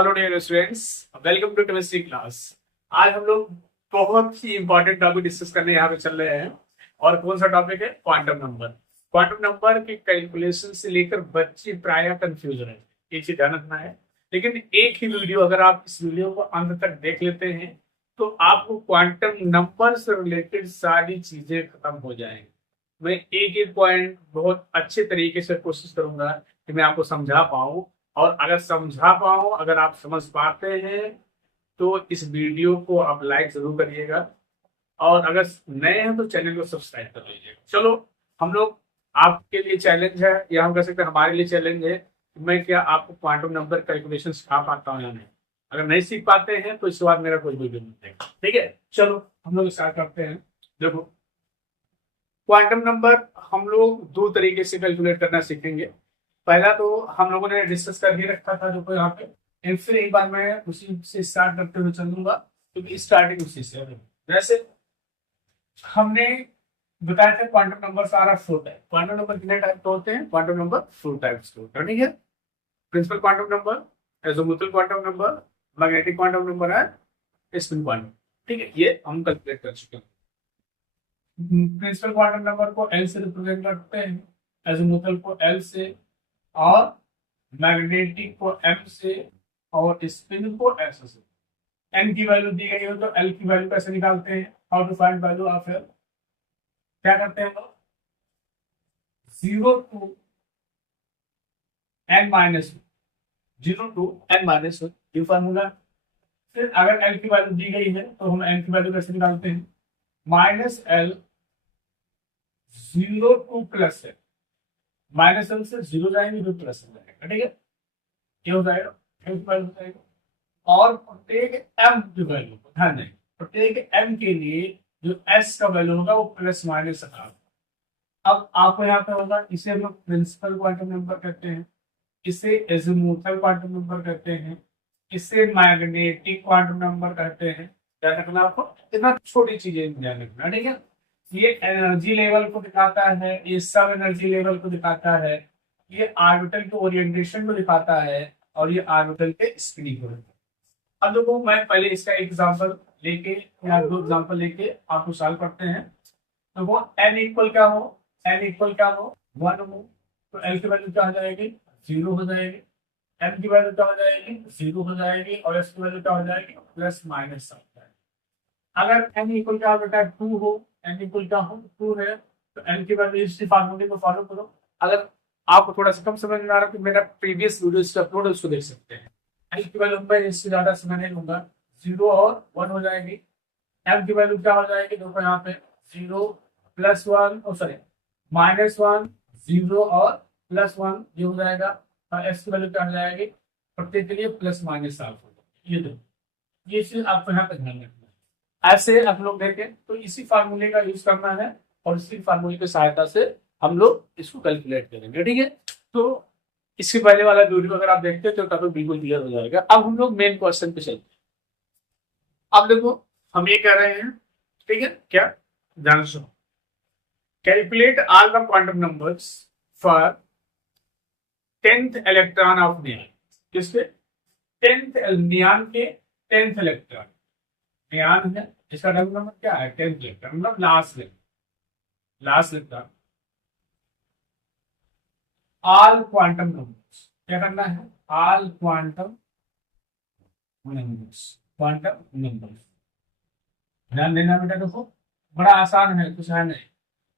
Hello dear students, welcome to chemistry class. आज हम लोग बहुत ही इंपॉर्टेंट टॉपिक डिस्कस करने यहाँ पे चल रहे हैं। और कौन सा टॉपिक है? Quantum number. क्वांटम नंबर के कैलकुलेशन से लेकर बच्चे प्राय कंफ्यूज रहे, ये चीज ध्यान रखना है। लेकिन एक ही वीडियो, अगर आप इस वीडियो को अंत तक देख लेते हैं तो आपको क्वांटम नंबर से रिलेटेड सारी चीजें खत्म हो जाएंगी। मैं एक एक पॉइंट बहुत अच्छे तरीके से कोशिश करूंगा कि मैं आपको समझा पाऊं। और अगर समझा पाऊं, अगर आप समझ पाते हैं तो इस वीडियो को आप लाइक जरूर करिएगा। और अगर नए हैं तो चैनल को सब्सक्राइब कर लीजिएगा। चलो, हम लोग, आपके लिए चैलेंज है या हम कह सकते हैं हमारे लिए चैलेंज है कि मैं क्या आपको क्वांटम नंबर कैलकुलेशन सिखा पाता हूँ या नहीं। अगर नहीं सीख पाते हैं तो इसके बाद मेरा कोई वीडियो नहीं देगा। ठीक है, चलो हम लोग स्टार्ट करते हैं। देखो, क्वांटम नंबर हम लोग दो तरीके से कैलकुलेट करना सीखेंगे। पहला तो हम लोगों ने डिस्कस कर ही रखा था जो यहाँ पे, एंड फिर एक बार मैं उसी से स्टार्ट करते हुए चलूंगा क्योंकि स्टार्टिंग उसी से है। जैसे हमने बताया था क्वांटम नंबर सारा फोर टाइप। क्वांटम नंबर कितने टाइप के होते हैं? क्वांटम नंबर फोर टाइप्स के होते हैं। ठीक है, principal quantum number, azimuthal quantum number, magnetic quantum number है, स्पिन क्वांटम। ठीक है, ये हम कैलकुलेट कर चुके हैं। प्रिंसिपल क्वांटम नंबर को एल से रिप्रेजेंट करते हैं, एजीमुथल को एल से, और मैग्नेटिक को एम से, और स्पिन को एस से। एन की वैल्यू दी गई हो तो एल की वैल्यू कैसे निकालते हैं? How to find value of L? क्या करते हैं? 0 to n-1, 0 to n-1 ये फॉर्मूला। फिर अगर एल की वैल्यू दी गई है तो हम एन की वैल्यू कैसे निकालते हैं? -L 0 to प्लस है, -L से 0 जाएंगे तो प्लस हो जाएगा। ठीक है, क्या हो जाएगा? एम की वैल्यू हो जाएगा। और प्रत्येक एम की वैल्यू को ध्यान दें, प्रत्येक एम के लिए जो एस का वैल्यू होगा वो प्लस माइनस होगा। अब आपको यहाँ पे होगा, इसे हम लोग प्रिंसिपल क्वांटम नंबर कहते हैं, इसे एजीमुथल क्वांटम नंबर कहते हैं, इसे मैग्नेटिक क्वांटम नंबर कहते हैं। ध्यान रखना, आपको इतना छोटी चीजें ध्यान रखना। ठीक है, ये एनर्जी लेवल को दिखाता है, ये सब एनर्जी लेवल को दिखाता है, ये ऑर्बिटल के ओरिएंटेशन को दिखाता है, और ये ऑर्बिटल के स्पीड को दिखाता है। अब देखो, मैं पहले इसका एग्जांपल लेके या दो एग्जांपल लेके आपको सॉल्व करते हैं। तो वो एन इक्वल क्या हो, एन इक्वल क्या हो, 1 हो, तो एल की वैल्यू क्या हो जाएगी? 0 हो जाएगी। एम की वैल्यू क्या हो जाएगी? 0 हो जाएगी। और एस की वैल्यू क्या हो जाएगी? प्लस माइनस हो जाएगी। अगर एन इक्वल क्या हो बेटा? 2 हो, एन इक्वल क्या हो? 2 है, तो एन की वैल्यू इसी फार्मूले को फॉलो करो। अगर आपको थोड़ा सा कम समझ में आ रहा है तो मेरा प्रीवियस वीडियो से अपलोड है, उसको देख सकते हैं। एन की वैल्यू मैं इससे ज्यादा समय नहीं लूंगा, 0 और 1 हो जाएगी। एम की वैल्यू क्या हो जाएगी? देखो यहाँ पे 0 +1, सॉरी -1, 0 और +1 ये हो जाएगा। और एस की वैल्यू क्या हो जाएगी? प्रत्येक के लिए प्लस माइनस साफ हो जाएगी। ये देखो, ये चीज आपको यहाँ पे ध्यान रखना है। ऐसे हम लोग देखें तो इसी फार्मूले का यूज करना है, और इसी फार्मूले की सहायता से हम लोग इसको कैलकुलेट करेंगे। ठीक है, तो इसके पहले वाला वीडियो अगर आप देखते हैं तो टॉपिक बिल्कुल क्लियर हो जाएगा। अब हम लोग मेन क्वेश्चन पे चलते हैं। अब देखो, हम ये कह रहे हैं, ठीक है, क्या? ध्यान सुनो, calculate all the quantum numbers for 10th electron of neon. किसके? 10th नियॉन के 10th इलेक्ट्रॉन। नियॉन है, इसका नंबर क्या है? 10th इलेक्ट्रॉन, मतलब last electron. All quantum numbers, क्या करना है? All quantum numbers. ध्यान देना बेटा, देखो बड़ा आसान है, कुछ है नहीं।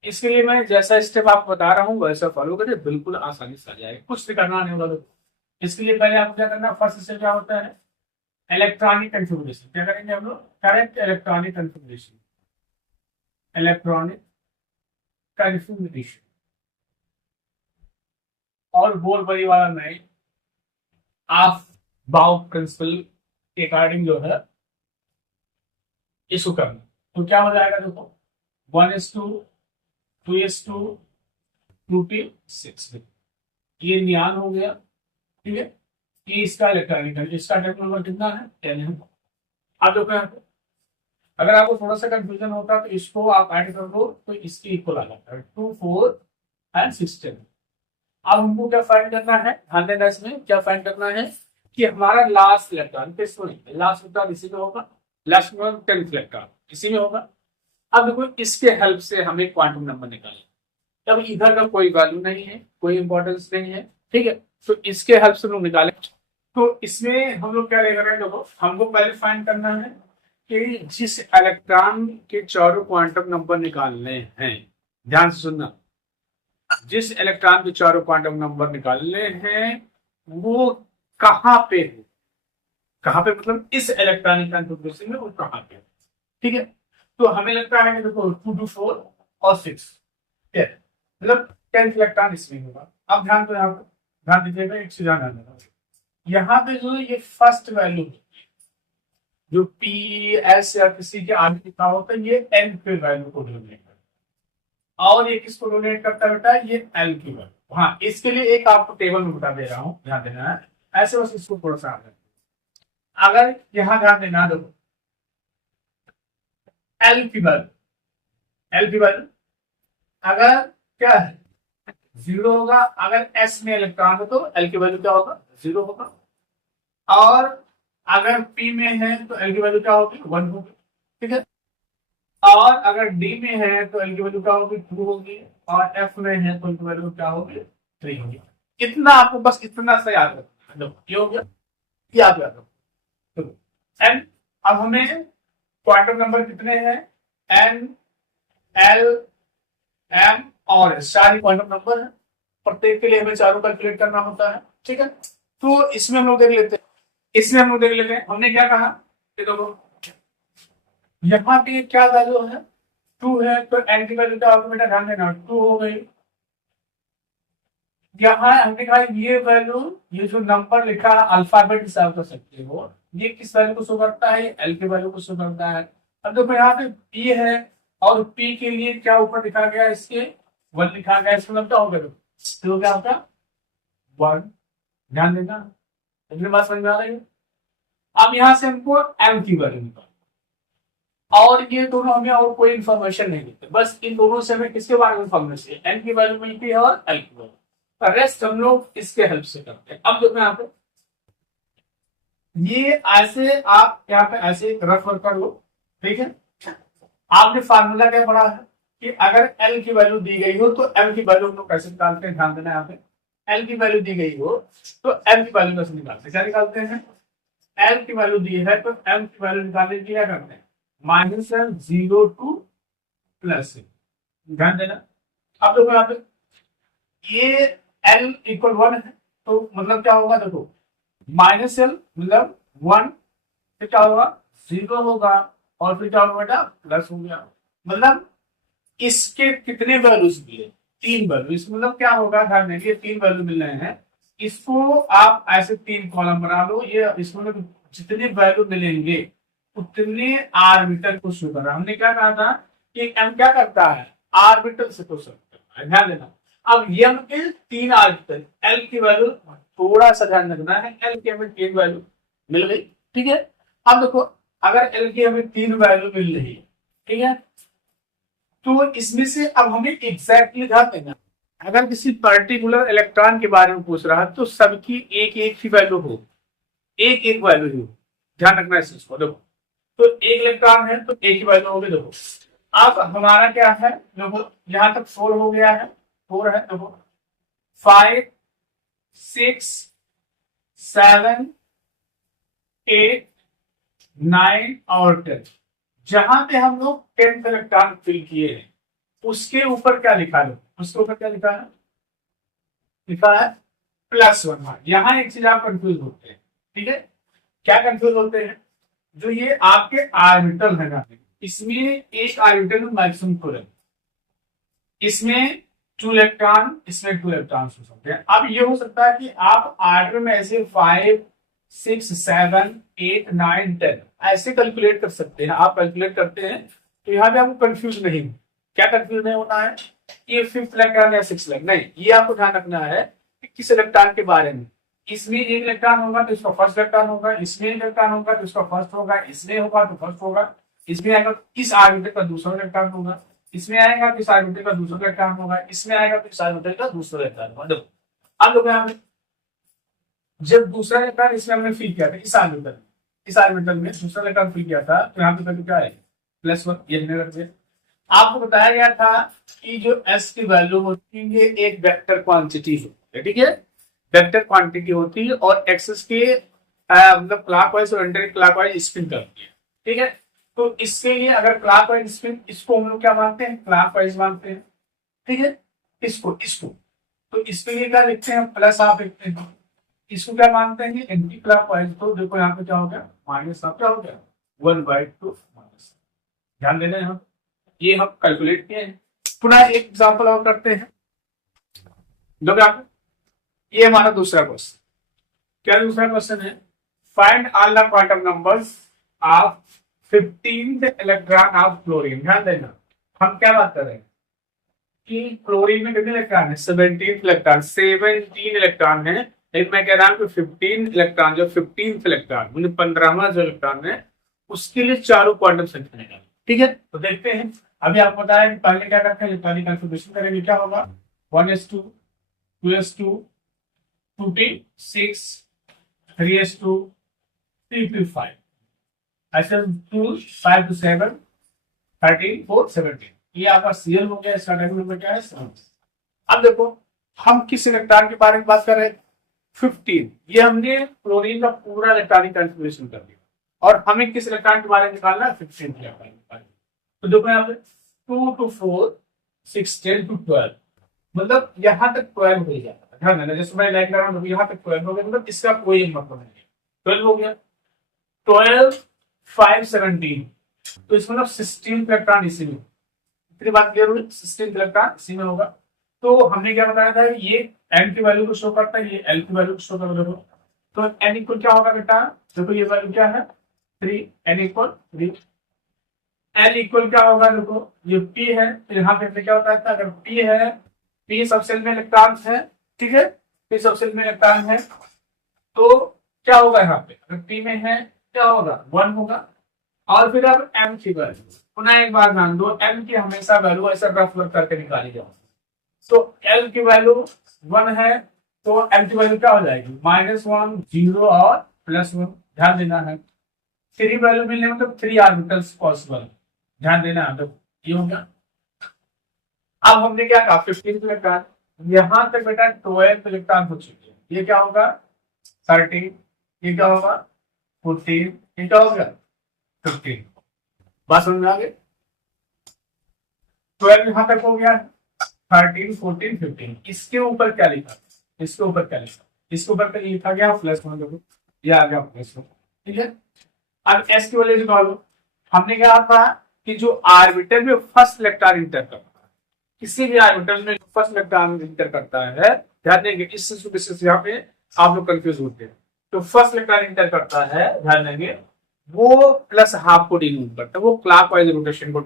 इसके लिए मैं जैसा स्टेप आपको बता रहा हूँ वैसा फॉलो करिए, बिल्कुल आसानी से आ जाएगा, कुछ भी करना नहीं होगा। इसके लिए पहले आपको क्या करना है? फर्स्ट स्टेप क्या होता है? Electronic configuration. क्या करेंगे हम लोग? Correct electronic configuration. Electronic configuration, और बोल बड़ी वाला नहीं, ऑफ बाउ प्रिंसिपल के अकॉर्डिंग जो है इसको करना। तो क्या हो जाएगा? देखो 1:2, 2:2, 2:6, ये नियॉन हो गया। ठीक है, ये इसका इलेक्ट्रॉनिक, इसका टेबल नंबर कितना है? 10 है। अब देखो यहाँ पे, अगर आपको थोड़ा सा कंफ्यूजन होता है तो इसको आप ऐड कर दो तो इसके इक्वल आ जाता है, 2, 4 एंड 16। अब हमको क्या फाइंड करना है? ध्यान देना, इसमें क्या फाइंड करना है? कि हमारा लास्ट इलेक्ट्रॉन लास्ट इलेक्ट्रॉन इसी में होगा, लास्ट इलेक्ट्रॉन 10th इलेक्ट्रॉन इसी में होगा। अब देखो इसके हेल्प से हमें क्वांटम नंबर निकालें। अब इधर का कोई वैल्यू नहीं है, कोई इंपॉर्टेंस नहीं है, ठीक है, तो इसके हेल्प से हम लोग निकालें। तो इसमें हम लोग क्या करेंगे, देखो हमको पहले फाइंड करना है कि जिस इलेक्ट्रॉन के चारों क्वांटम नंबर निकालने हैं, ध्यान से सुनना, जिस इलेक्ट्रॉन के चारों क्वांटम नंबर निकालने हैं वो कहाँ पे है, कहाँ पे मतलब इस इलेक्ट्रॉनिक कॉन्फ़िगरेशन में वो कहाँ पे है, ठीक है। तो हमें लगता है कि देखो 2 to 4 और 6 मतलब 10th इलेक्ट्रॉन इसमें होगा। अब ध्यान दो, यहाँ पे ध्यान दीजिएगा, एक चीज ध्यान देना, यहाँ पे जो ये फर्स्ट वैल्यू जो पी एस या किसी के आगे लिखा होता है, ये एन के वैल्यू को डोनेट करता है, और ये किसको डोनेट करता है बेटा, ये एल की वैल्यू। हाँ, इसके लिए एक आपको टेबल में बता दे रहा हूँ, ध्यान देना है, ऐसे बस इसको थोड़ा सा अगर यहाँ ध्यान देना, देखो एल की वैल्यू, एल की वैल्यू अगर क्या है 0 होगा, अगर एस में इलेक्ट्रॉन हो तो एल की वैल्यू क्या होगा, 0 होगा, और अगर पी में है तो एल की वैल्यू क्या होगी, 1 होगी, ठीक है, और अगर डी में है तो एल की वैल्यू क्या होगी, 2 होगी, और एफ में है तो एल की वैल्यू क्या होगी, 3 होगी। इतना आपको बस इतना सा याद रखना, ये हो गया, याद रखो। एन, अब हमें क्वांटम नंबर कितने हैं, एन एल एम और एस, चार क्वांटम नंबर है, प्रत्येक के लिए हमें चारों कैलकुलेट करना होता है, ठीक है। तो इसमें हम लोग देख लेते हैं, हमने क्या कहा कि देखो यहाँ पे क्या वैल्यू है, 2 है, तो एन की वैल्यू क्या होगी बेटा, ध्यान देना, 2 हो गई। यहाँ हमने कहा ये वैल्यू, ये जो नंबर लिखा है अल्फाबेट हिसाब कर सकते हो, ये किस वैल्यू को शो करता है, एल की वैल्यू को शो करता है। अब देखो यहाँ पे पी है, और पी के लिए क्या ऊपर लिखा गया, इसके 1 लिखा गया, इसका मतलब क्या होगा, तो क्या होगा 1, ध्यान देना, अपनी बात समझ में आ रही है। अब यहाँ से हमको एम की वैल्यू निकाल, और ये दोनों हमें और कोई इन्फॉर्मेशन नहीं देते, बस इन दोनों से हमें किसके बारे में इन्फॉर्मेशन, एन की वैल्यू मिलती है और एल की वैल्यू, रेस्ट हम लोग इसके हेल्प से करते हैं। अब देखो यहाँ पे ये ऐसे आप यहाँ पे ऐसे रफ कर लो, ठीक है। आपने फार्मूला क्या पढ़ा है कि अगर एल की वैल्यू दी गई हो तो एम की वैल्यू हम लोग कैसे निकालते हैं, ध्यान देना, यहाँ पे एल की वैल्यू दी गई हो तो एम की वैल्यू कैसे निकालते हैं, क्या निकालते हैं, एल की वैल्यू दी है तो एम की वैल्यू निकालने के लिए क्या करते हैं, -0 to +, ध्यान देना। अब देखो यहाँ पे ये एल इक्वल 1 है, तो मतलब क्या होगा, देखो -l मतलब 1, फिर क्या होगा 0 होगा, और फिर क्या होगा बेटा प्लस हो गया, मतलब इसके कितने वैल्यूज मिले, 3 वैल्यू, इसमें मतलब क्या होगा, ध्यान देंगे 3 वैल्यू मिल रहे हैं, इसको आप ऐसे 3 कॉलम बना लो, ये इसमें जितने वैल्यू मिलेंगे उतने आर्बिटल को शो कर रहा। हमने क्या कहा था कि एम क्या करता है, आर्बिटल से को शो करता है, ध्यान देना। अब एम के 3 आर्बिटल, एल की वैल्यू थोड़ा सा ध्यान रखना है, एल की हमें 3 वैल्यू मिल गई, ठीक है। अब देखो अगर एल की हमें 3 वैल्यू मिल रही है, ठीक है, तो इसमें से अब हमें एग्जैक्टली ध्यान देना, अगर किसी पर्टिकुलर इलेक्ट्रॉन के बारे में पूछ रहा है तो सबकी एक एक ही वैल्यू हो, एक एक वैल्यू ही हो, ध्यान रखना इस चीज को। देखो तो एक इलेक्ट्रॉन है तो एक ही वैल्यू होगी, देखो अब हमारा क्या है, देखो यहां तक 4 हो गया है, 4 है, देखो 5 6 7 8 9 और 10, जहां पे हम लोग 10th इलेक्ट्रॉन फिल किए हैं उसके ऊपर क्या लिखा है, उसके ऊपर क्या लिखा है, लिखा है +1। यहां एक चीज आप कंफ्यूज होते हैं, ठीक है, क्या कंफ्यूज होते हैं, जो ये आपके आर्बिटल है ना, इसमें एक आर्बिटल में मैक्सिमम खुले, इसमें 2 इलेक्ट्रॉन, इसमें 2 इलेक्ट्रॉन हो सकते हैं। अब ये हो सकता है कि आप आर्डर में ऐसे 5 6 7 8 9 10 ऐसे कैलकुलेट कर सकते हैं, आप कैलकुलेट करते हैं तो यहाँ पे आपको कंफ्यूज नहीं, क्या कंफ्यूज नहीं होना है, ये 5th इलेक्ट्रॉन या 6th इलेक्ट्रॉन नहीं, ये आपको ध्यान रखना है कि किस इलेक्ट्रॉन के बारे में, इसमें एक इलेक्ट्रॉन होगा तो इसका फर्स्ट इलेक्ट्रॉन होगा, इसमें एक इलेक्ट्रॉन होगा तो इसका फर्स्ट होगा, इसमें होगा तो फर्स्ट होगा, इसमें आएगा तो इस आर्बिटल का दूसरा इलेक्ट्रॉन होगा, इसमें आएगा तो इस आर्बिटल का दूसरा इलेक्ट्रॉन होगा, इसमें आएगा तो इस आर्बिटल का दूसरा इलेक्ट्रॉन होगा। देखो अब लोग यहाँ पे जब दूसरा इलेक्ट्रॉन इसमें हमने फिल किया था इस ऑर्बिटल में दूसरा इलेक्ट्रॉन फिल किया था तो यहाँ पे वैल्यू क्या है +1 ये रख दिया। आपको बताया गया था कि जो एस की वैल्यू होती है ये एक वेक्टर क्वांटिटी होती है, ठीक है, वेक्टर क्वांटिटी होती है और एक्सिस के मतलब क्लॉकवाइज और एंटी क्लॉकवाइज स्पिन करती है, ठीक है। तो इसके लिए अगर क्लॉकवाइज स्पिन इसको हम लोग क्या मानते हैं क्लॉकवाइज मानते हैं, ठीक है। इसको इसको तो इसके लिए क्या लिखते हैं प्लस आप लिखते हैं, इसको क्या मानते हैं एंटी क्लॉकवाइज। तो देखो यहाँ पे क्या हो गया माइनस आप क्या हो गया 1/2 माइनस। ध्यान देना यहाँ ये हम कैलकुलेट किए हैं। पुनः एक एग्जांपल और करते हैं जो आप ये हमारा दूसरा क्वेश्चन। क्या दूसरा क्वेश्चन है find all the quantum numbers of 15th electron of chlorine. ध्यान देना हम क्या बात कर रहे हैं कि क्लोरीन में कितने इलेक्ट्रॉन है 17 इलेक्ट्रॉन 17 इलेक्ट्रॉन है, लेकिन मैं कह रहा हूं कि 15 इलेक्ट्रॉन जो 15th इलेक्ट्रॉन मतलब 15वां जो इलेक्ट्रॉन है उसके लिए चारों क्वांटम संख्या निकालें, ठीक है। तो देखते हैं अभी आपको बताया कि पहले क्या करते हैं पहले कैलकुलेशन करेंगे क्या होगा 1s2 2s2 2p6 3s2 3p5 ऐसे 2 5 to 7 13 4 17 ये आपका सीरियल हो गया। इसका टेबल नंबर क्या है 7। अब देखो हम किस इलेक्ट्रॉन के बारे में बात कर रहे हैं 15। ये हमने क्लोरीन का पूरा इलेक्ट्रॉनिक कॉन्फ़िगरेशन कर दिया और हमें किस इलेक्ट्रॉन के बारे में निकालना है 15 के बारे में। तो देखो यहाँ पे 2 to 4 6 10 to 12 मतलब यहाँ तक 12 हो जाता है। ध्यान देना जैसे मैं लाइन कर रहा हूँ यहाँ तक 12 हो गया मतलब इसका कोई मतलब नहीं 12 हो गया 12 5 17 तो इसमें मतलब 16 इलेक्ट्रॉन इसी में इतनी बात क्लियर हुई 16 इलेक्ट्रॉन इसी में होगा। तो हमने क्या बताया था ये एन की वैल्यू को शो करता है ये एल की वैल्यू को शो कर देखो। तो एन इक्वल क्या होगा बेटा देखो ये वैल्यू क्या है 3 एन इक्वल 3 एल इक्वल क्या होगा देखो ये पी है तो यहाँ पे क्या होता है अगर पी है पी सबसेल में इलेक्ट्रॉन है, ठीक है, पी सबसेल में इलेक्ट्रॉन है तो क्या होगा यहाँ पे अगर पी में है क्या होगा 1 होगा। और फिर अब एम की वैल्यू पुनः एक बार ध्यान दो एम की हमेशा वैल्यू ऐसा रफ वर्क करके निकाली जाओ। तो एल की वैल्यू 1 है तो एम की वैल्यू क्या हो जाएगी -1 0 और +1। ध्यान देना है 3 वैल्यू मिलने मतलब 3 ऑर्बिटल्स पॉसिबल। ध्यान देना है तो ये हो गया। अब हमने क्या कहा 15 इलेक्ट्रॉन यहां तक बेटा 12 इलेक्ट्रॉन हो चुके हैं ये क्या होगा 13 ये क्या होगा 14 ये क्या होगा 15। बात समझ में आ गई 12 यहां तक हो गया 13 14 15 इसके ऊपर क्या लिखा इसके ऊपर क्या लिखा इसके ऊपर क्या लिखा गया +1 देखो ये आ गया +1, ठीक है। अब एस की वैल्यू निकालो हमने क्या कहा कि जो ऑर्बिटल में फर्स्ट इलेक्ट्रॉन इंटर करता है किसी भी ऑर्बिटल में फर्स्ट इलेक्ट्रॉन इंटर करता है ध्यान देंगे इससे यहाँ पे आप लोग कंफ्यूज होते हैं। तो फर्स्ट इलेक्ट्रॉन इंटर करता है ध्यान देंगे वो +½ को डिनोट करता है वो क्लॉकवाइज रोटेशन को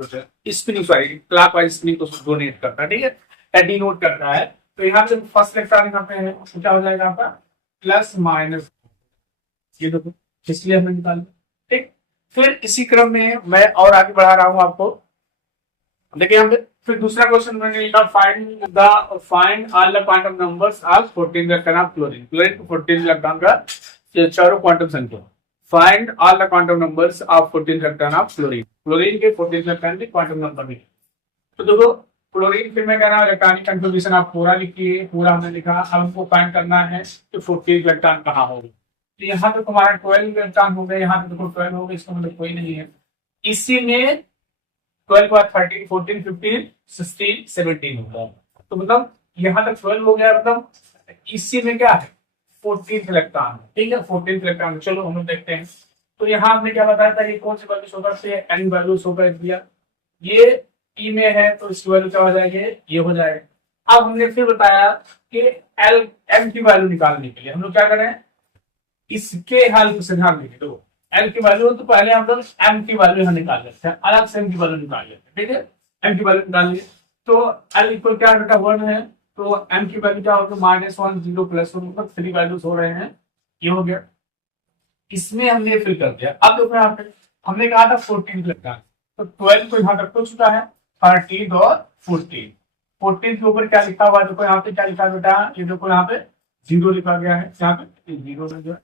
स्पिनिंग सॉरी क्लॉकवाइज स्पिनिंग को डोनेट करता है, ठीक है, डिनोट करता है। तो यहाँ पे फर्स्ट इलेक्ट्रॉन यहाँ पे है तो क्या हो जाएगा आपका +- ये देखो इसलिए हमने निकाला, ठीक। फिर इसी क्रम में मैं और आगे बढ़ा रहा हूं आपको देखिए हम फिर दूसरा क्वेश्चन मैंने लिखा find all the quantum numbers of 14 electron of chlorine chlorine को 14 इलेक्ट्रॉन का चारों क्वांटम संख्या find all the quantum numbers of 14 electron of chlorine chlorine के 14 इलेक्ट्रॉन के क्वांटम नंबर लिखे। तो देखो क्लोरीन फिर मैं कह रहा हूँ इलेक्ट्रॉनिक कंफर्मेशन आप पूरा लिखिए पूरा हमने लिखा अब हमको फाइंड करना है कि 14 इलेक्ट्रॉन कहाँ होगी। तो यहाँ पे तुम्हारा 12 इलेक्ट्रॉन हो गए यहाँ पे देखो 12 हो गए इसका मतलब कोई नहीं है इसी में 12 बाद 13 14 15 16 17 होगा तो मतलब यहाँ तक 12 हो गया मतलब इसी में क्या है 14 इलेक्ट्रॉन, ठीक है 14 इलेक्ट्रॉन। चलो हम लोग देखते हैं। तो यहाँ हमने क्या बताया था ये कौन सी वैल्यू शो करती है एन वैल्यू शो कर दिया ये ई में है तो इसकी वैल्यू क्या हो जाएगी ये हो जाएगा। अब हमने फिर बताया कि एल एम की वैल्यू निकालने के लिए हम लोग क्या करें इसके हल से ध्यान देंगे। तो एल की वैल्यू तो पहले हम लोग एम की वैल्यू यहाँ निकाल लेते हैं अलग से एम की वैल्यू निकाल लेते हैं, ठीक है, एम की वैल्यू निकाल लिए। तो एल इक्वल क्या बेटा 1 है तो एम की वैल्यू क्या होगी -1 0 +1 मतलब 3 वैल्यूज हो रहे हैं ये हो गया। इसमें हमने फिल कर दिया। अब देखो यहाँ पे हमने कहा था 14 इलेक्ट्रॉन तो 12 को यहाँ तक हो चुका है 13 और 14 14 के ऊपर क्या लिखा हुआ है देखो यहाँ पे क्या लिखा है बेटा ये देखो यहाँ पे जीरो लिखा गया है यहाँ पे, जीरो में जो है,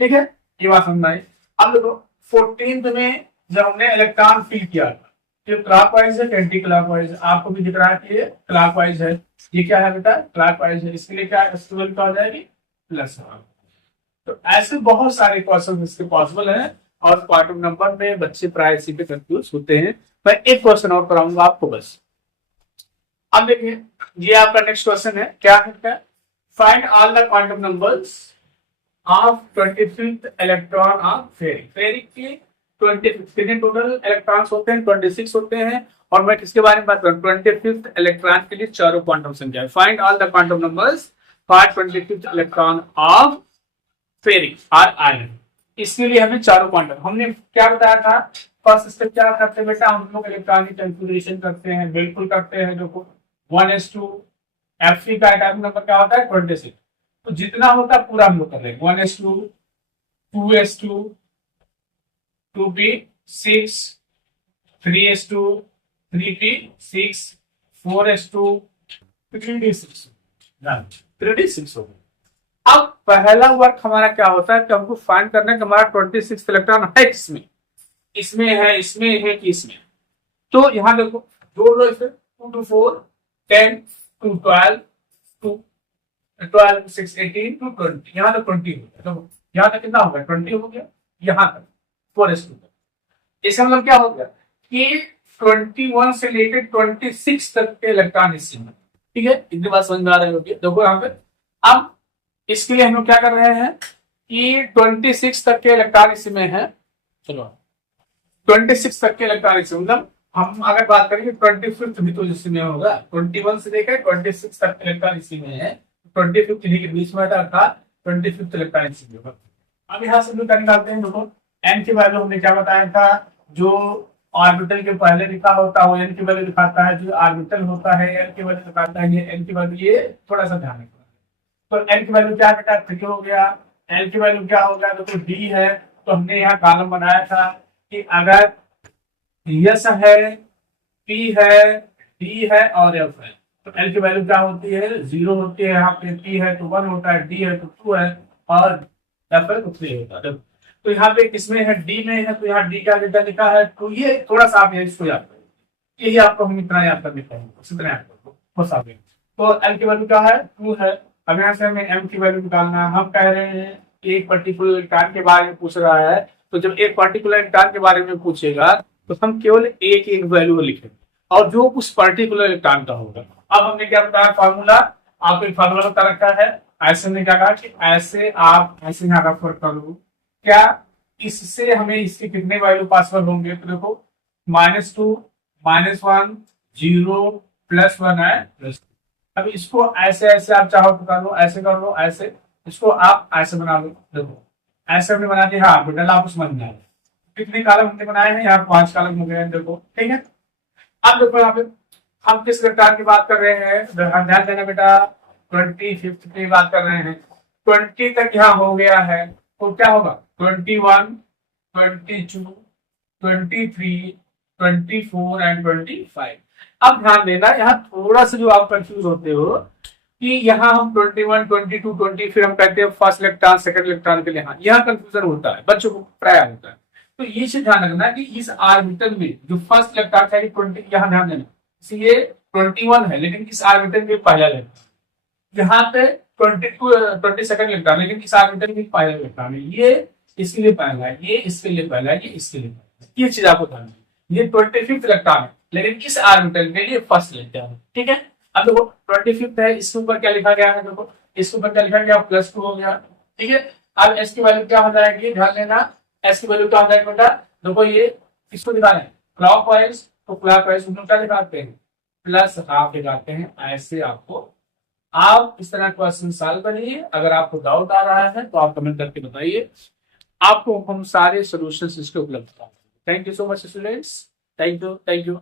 ठीक है, ये बात समझ आई। अब देखो 14th में जब हमने इलेक्ट्रॉन फिल किया था, ये क्लॉकवाइज है एंटी क्लॉकवाइज, आपको भी दिख रहा है कि ये क्लॉकवाइज है, ये क्या है बेटा, क्लॉकवाइज है, इसके लिए क्या S12 क्या हो जाएगी, प्लस। तो ऐसे बहुत सारे क्वेश्चन इसके पॉसिबल हैं, और क्वांटम नंबर में बच्चे प्राय इसी पे कंफ्यूज होते हैं। मैं एक क्वेश्चन और कराऊंगा आपको बस। अब देखिए, ये आपका नेक्स्ट क्वेश्चन है, क्या है, find all the quantum numbers of 25th electron of ferric. Ferric की 25 कितने टोटल इलेक्ट्रॉन्स होते हैं, 26 होते हैं, और मैं किसके बारे में बात कर रहा हूँ, 25th इलेक्ट्रॉन के लिए चारों क्वांटम संख्या। Find all the quantum numbers for 25th electron of ferric और आयरन। इसके लिए हमें चारों क्वांटम, हमने क्या बताया था, फर्स्ट स्टेप क्या करते हैं बेटा, हम लोग इलेक्ट्रॉन की कैलकुलेशन करते हैं, बिल्कुल करते हैं। देखो 1s2 Fe का एटॉमिक नंबर क्या होता है, 26, तो जितना होता है पूरा हम लोग कर लेंगे, 1s2 2s2 2p6 3s2 3p6 4s2 3d6 3d6 हो गया। अब पहला वर्क हमारा क्या होता है कि हमको फाइंड करना है कि हमारा 26 इलेक्ट्रॉन है किसमें, इसमें है, इसमें है कि इसमें। तो यहां देखो जोड़ लो इसे, 2 to 4 10 to 12 to 12 6 18 to 20, यहां तक 20 हो गया। तो यहां तक कितना हो गया, 20 हो गया, यहां तक 4s2 तक। इसका मतलब क्या हो गया कि 21 से लेकर 26 तक के इलेक्ट्रॉन इसमें, ठीक है, इतनी बात समझ में आ रही होगी। देखो यहाँ पे, अब इसके लिए हम लोग क्या कर रहे हैं कि 26 तक के इलेक्ट्रॉन इसमें है, चलो 26 तक के इलेक्ट्रॉन इसमें, मतलब हम अगर बात करेंगे 25th भी तो इसमें होगा, 21 से लेकर 26 तक इलेक्ट्रॉन इसी में है, 25th इन्हीं के बीच में था, अर्थात 25th इलेक्ट्रॉन इसी में होगा। अब यहाँ से क्या निकालते हैं, देखो n की वैल्यू हमने क्या बताया था, जो ऑर्बिटल के पहले लिखा होता है वो n की वैल्यू दिखाता है, जो ऑर्बिटल होता है n की वैल्यू दिखाता है, ये n की वैल्यू, ये थोड़ा सा ध्यान रखना। तो n की वैल्यू क्या बेटा, 3 हो गया, n की वैल्यू क्या होगा, तो d है, तो हमने यहाँ कॉलम बनाया था कि अगर यस है, p है, d है और f है, तो l की वैल्यू क्या होती है, 0 होती है, यहाँ पे p है तो 1 होता है, d है तो 2 है, और f है तो 3 होता है। तो यहाँ पे किसमें है, d में है, तो यहाँ d का डेटा लिखा है, तो ये थोड़ा सा आप इसको याद करें, यही आपको हम इतना याद करने पाएंगे, इतना याद करो बस आप। तो l की वैल्यू क्या है, 2 है। अब यहाँ से हमें m की वैल्यू निकालना है। हम कह रहे हैं कि एक पर्टिकुलर इलेक्ट्रॉन के बारे में पूछ रहा है, तो जब एक पर्टिकुलर इलेक्ट्रॉन के बारे में पूछेगा तो हम केवल एक एक वैल्यू लिखेंगे, और जो उस पर्टिकुलर इलेक्ट्रॉन का होगा। अब हमने क्या बताया फॉर्मूला, आपको एक फॉर्मूला बता रखा है, ऐसे हमने क्या कहा कि ऐसे आप ऐसे यहाँ रेफर करो, क्या इससे हमें इसके कितने वैल्यू पॉसिबल होंगे, तो देखो -2 -1 0 +1 है +2। अब इसको ऐसे ऐसे आप चाहो तो कर लो, ऐसे कर लो, ऐसे, इसको आप ऐसे बना लो। देखो ऐसे हमने बना दिया, हाँ बेटा आपको समझ में आया, कितने कॉलम हमने बनाए हैं, यहाँ 5 कॉलम हो गए हैं, देखो ठीक है। अब देखो यहाँ पे हम किस इलेक्ट्रॉन की बात कर रहे हैं, ध्यान देना बेटा, 25th की बात कर रहे हैं, 20 तक यहाँ हो गया है, तो क्या होगा 21 22 23 24 एंड 25। अब ध्यान देना, यहाँ थोड़ा सा जो आप कंफ्यूज होते हो कि यहाँ हम 21 22 20 फिर हम कहते हैं फर्स्ट इलेक्ट्रॉन सेकंड इलेक्ट्रॉन के लिए, हाँ यहाँ कंफ्यूजन होता है, बच्चों को प्राय होता है। तो ये चीज ध्यान रखना कि इस ऑर्बिटल में जो फर्स्ट इलेक्ट्रॉन है 20, यहाँ ध्यान देना, ये 21 है, लेकिन इस ऑर्बिटल में पहला इलेक्ट्रॉन, यहाँ पे 22 इलेक्ट्रॉन, लेकिन इस ऑर्बिटल में पहला इलेक्ट्रॉन है, ये इसके लिए पहला है, ये इसके लिए पहला है, ये इसके लिए पहला है। ये चीज आपको ध्यान देना, ये 25th इलेक्ट्रॉन है, लेकिन इस ऑर्बिटल के लिए फर्स्ट इलेक्ट्रॉन है, ठीक है। अब देखो 25th है, इसके ऊपर क्या लिखा गया है, देखो इसके ऊपर क्या लिखा गया, +2 हो गया, ठीक है। अब एस की वैल्यू क्या हो जाएगी, ध्यान देना, एस की वैल्यू क्या हो जाएगी बेटा, देखो ये इसको दिखाना है क्लॉकवाइज, तो क्लॉकवाइज हम लोग क्या दिखाते हैं, +½ दिखाते हैं, ऐसे आपको आप इस तरह क्वेश्चन सॉल्व करिए। अगर आपको डाउट आ रहा है तो आप कमेंट करके बताइए, आपको हम सारे सॉल्यूशंस इसके उपलब्ध कराएंगे। Thank you so much students, thank you.